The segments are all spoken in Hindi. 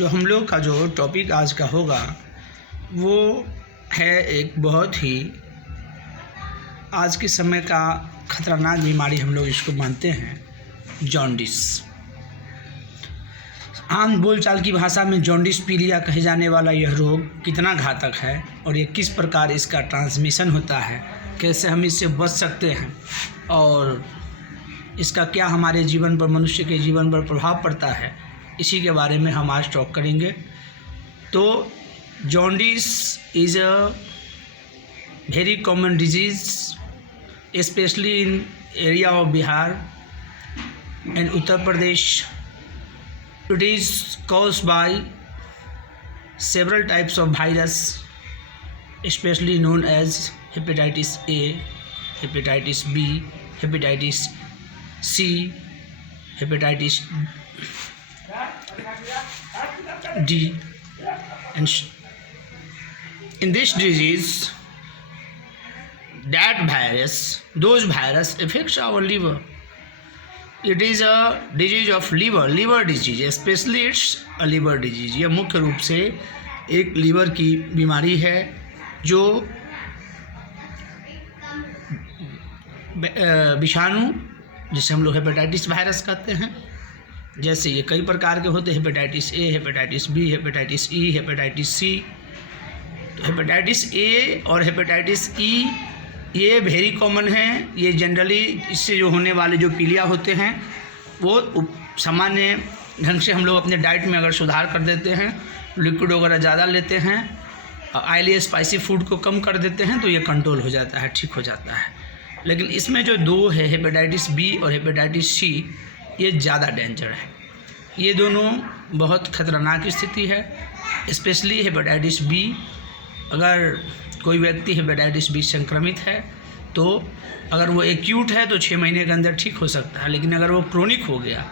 जो हम लोग का जो टॉपिक आज का होगा वो है एक बहुत ही आज के समय का खतरनाक बीमारी हम लोग इसको मानते हैं, जॉन्डिस। आम बोलचाल की भाषा में जॉन्डिस पीलिया कहे जाने वाला यह रोग कितना घातक है और ये किस प्रकार इसका ट्रांसमिशन होता है, कैसे हम इससे बच सकते हैं और इसका क्या हमारे जीवन पर, मनुष्य के जीवन पर प्रभाव पड़ता है, इसी के बारे में हम आज टॉक करेंगे। तो jaundice is a very common disease specially in area of Bihar and Uttar Pradesh. It is caused by several types of virus, especially known as hepatitis A, hepatitis B, hepatitis C, hepatitis D, and in this disease, those virus affects our liver. It is a disease of liver disease, especially it's a liver disease। यह मुख्य रूप से एक लीवर की बीमारी है जो विषाणु, जिसे हम लोग हेपेटाइटिस वायरस कहते हैं, जैसे ये कई प्रकार के होते हैं, hepatitis A, hepatitis B, hepatitis E, hepatitis C. तो हेपेटाइटिस ए और हेपेटाइटिस ई ये वेरी कॉमन हैं। ये जनरली इससे जो होने वाले जो पीलिया होते हैं वो सामान्य ढंग से हम लोग अपने डाइट में अगर सुधार कर देते हैं, लिक्विड वगैरह ज़्यादा लेते हैं, ऑयली स्पाइसी फूड को कम कर देते हैं, तो ये कंट्रोल हो जाता है, ठीक हो जाता है। लेकिन इसमें जो दो है, हेपेटाइटिस बी और हेपेटाइटिस सी, ये ज़्यादा डेंजर है। ये दोनों बहुत ख़तरनाक स्थिति है। स्पेशली हेपेटाइटिस बी, अगर कोई व्यक्ति हेपेटाइटिस बी संक्रमित है तो अगर वो एक्यूट है तो 6 महीने के अंदर ठीक हो सकता है, लेकिन अगर वो क्रोनिक हो गया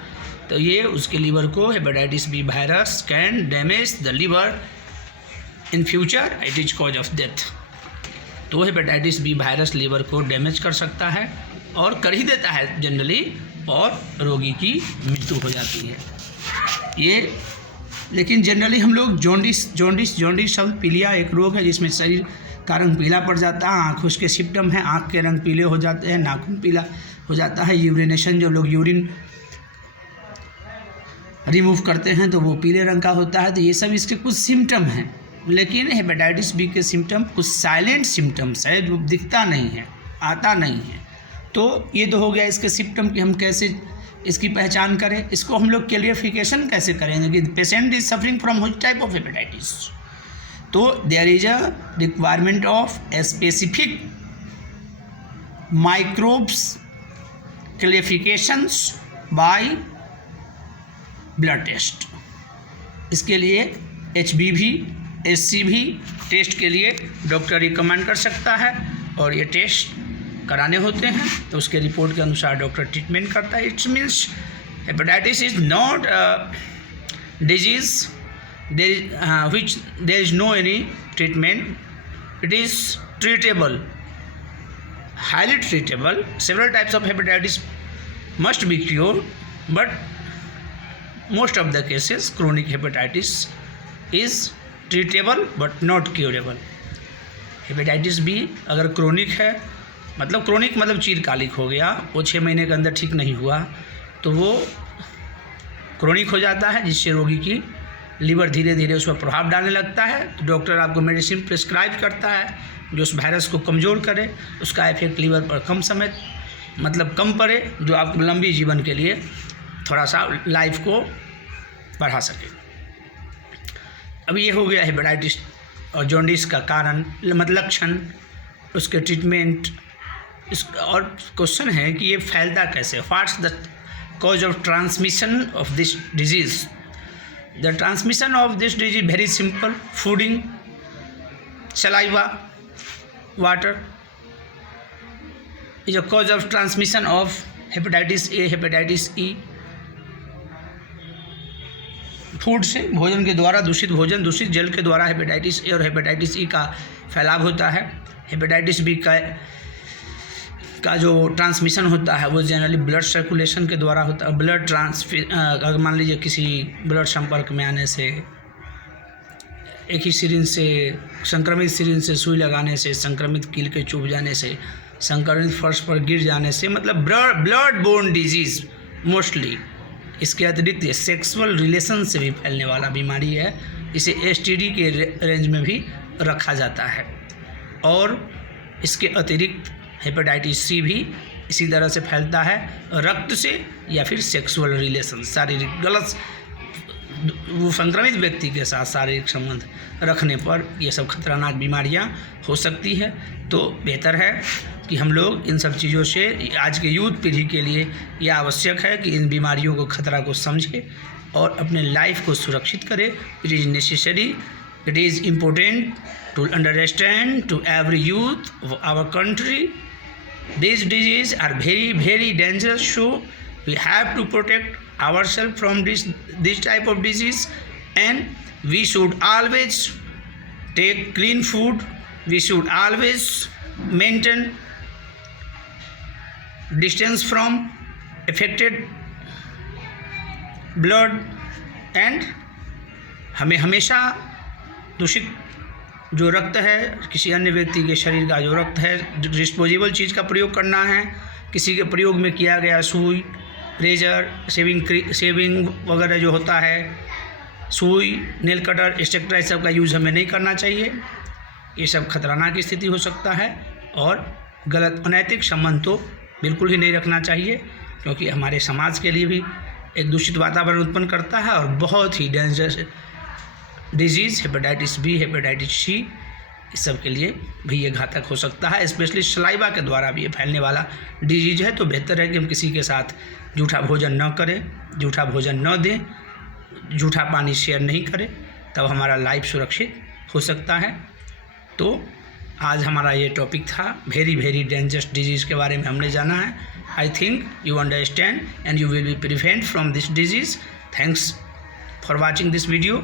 तो ये उसके लीवर को, hepatitis B virus can damage the liver in future, it is cause of death. तो हेपेटाइटिस बी वायरस लीवर को डैमेज कर सकता है और कर ही देता है जनरली, और रोगी की मृत्यु हो जाती है। ये लेकिन जनरली हम लोग जॉन्डिस शब्द, पीलिया एक रोग है जिसमें शरीर का रंग पीला पड़ जाता है, आँख उसके सिम्टम हैं, आँख के रंग पीले हो जाते हैं, नाखून पीला हो जाता है, यूरिनेशन, जो लोग यूरिन रिमूव करते हैं तो वो पीले रंग का होता है। तो ये सब इसके कुछ सिम्टम हैं। लेकिन हेपेटाइटिस बी के सिम्टम कुछ साइलेंट सिम्टम्स है, जो दिखता नहीं है, आता नहीं है। तो ये तो हो गया इसके सिम्टम कि हम कैसे इसकी पहचान करें, इसको हम लोग क्लियरिफिकेशन कैसे करेंगे कि patient is suffering from which type of hepatitis. तो there is a requirement of a specific microbes clarifications by blood test. इसके लिए HBV, HCV टेस्ट के लिए डॉक्टर रिकमेंड कर सकता है और ये टेस्ट कराने होते हैं, तो उसके रिपोर्ट के अनुसार डॉक्टर ट्रीटमेंट करता है। It's means hepatitis is not disease which there is no any treatment. It is treatable, highly treatable. Several types of hepatitis must be cured, but most of the cases chronic hepatitis is treatable but not curable. Hepatitis B अगर क्रोनिक है, मतलब क्रोनिक मतलब चिरकालिक हो गया, वो 6 महीने के अंदर ठीक नहीं हुआ, तो वो क्रोनिक हो जाता है, जिससे रोगी की लीवर धीरे धीरे उस पर प्रभाव डालने लगता है। तो डॉक्टर आपको मेडिसिन प्रिस्क्राइब करता है जो उस वायरस को कमज़ोर करे, उसका इफेक्ट लीवर पर कम समय मतलब कम पड़े, जो आपको लंबी जीवन के लिए थोड़ा सा लाइफ को बढ़ा सके। अब ये हो गया हेपेटाइटिस और जॉन्डिस का कारण, मतलब लक्षण, उसके ट्रीटमेंट। और क्वेश्चन है कि ये फैलता कैसे, what's the cause of transmission of this disease. The transmission of this disease very simple: fooding, saliva, water is a cause of transmission of hepatitis A, hepatitis E। Food से, भोजन के द्वारा, दूषित भोजन, दूषित जल के द्वारा हेपेटाइटिस ए और हेपेटाइटिस ई का फैलाव होता है। हेपेटाइटिस बी का जो ट्रांसमिशन होता है वो जनरली ब्लड सर्कुलेशन के द्वारा होता है। ब्लड अगर मान लीजिए किसी ब्लड संपर्क में आने से एक ही सिरिंज से, संक्रमित सिरिंज से सुई लगाने से, संक्रमित कील के चुभ जाने से, संक्रमित फर्श पर गिर जाने से, मतलब ब्लड बोर्न डिजीज़ मोस्टली। इसके अतिरिक्त ये सेक्सुअल रिलेशन से भी फैलने वाला बीमारी है, इसे एसटीडी के रेंज में भी रखा जाता है। और इसके अतिरिक्त हेपेटाइटिस सी भी इसी तरह से फैलता है, रक्त से या फिर सेक्सुअल रिलेशन, शारीरिक गलत वो संक्रमित व्यक्ति के साथ शारीरिक संबंध रखने पर ये सब खतरनाक बीमारियां हो सकती है। तो बेहतर है कि हम लोग इन सब चीज़ों से, आज के यूथ पीढ़ी के लिए यह आवश्यक है कि इन बीमारियों को खतरा को समझे और अपने लाइफ को सुरक्षित करे। It is necessary, it is important to understand to every youth of our country these diseases are very dangerous, so we have to protect ourselves from this type of disease, and we should always take clean food, we should always maintain distance from affected blood, and हमें हमेशा दूषित जो रक्त है, किसी अन्य व्यक्ति के शरीर का जो रक्त है, डिस्पोजेबल चीज़ का प्रयोग करना है। किसी के प्रयोग में किया गया सुई, रेजर, शेविंग वगैरह जो होता है, सुई, नेल कटर, एक्सेट्रा, इस सब का यूज़ हमें नहीं करना चाहिए। ये सब खतरनाक स्थिति हो सकता है और गलत अनैतिक संबंध तो बिल्कुल ही नहीं रखना चाहिए, क्योंकि हमारे समाज के लिए भी एक दूषित वातावरण उत्पन्न करता है और बहुत ही dangerous disease hepatitis B, hepatitis C, इस सब के लिए भी ये घातक हो सकता है। स्पेशली सलाइवा के द्वारा भी ये फैलने वाला डिजीज़ है। तो बेहतर है कि हम किसी के साथ जूठा भोजन न करें, जूठा भोजन न दें, जूठा पानी शेयर नहीं करें, तब हमारा लाइफ सुरक्षित हो सकता है। तो आज हमारा ये टॉपिक था, वेरी डेंजरस डिजीज़ के बारे में हमने जाना है। I think you understand and you will be prevent from this disease. Thanks for watching this video.